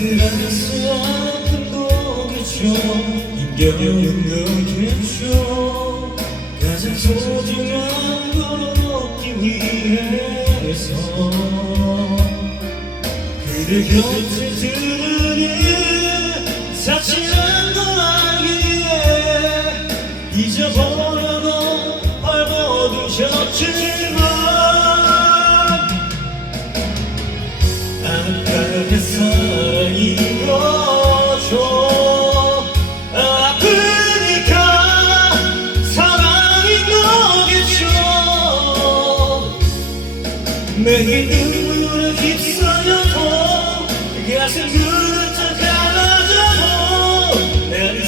그래서 아픈 거겠죠 힘겨운 거겠죠 가장 소중한 걸 얻기 위해서 그대 곁에 들으니 사치란 걸 알기에 잊어버려도 벌거두셨지만 매일 눈물에 휩싸여도 가슴 그릇 다 갈아져도 내는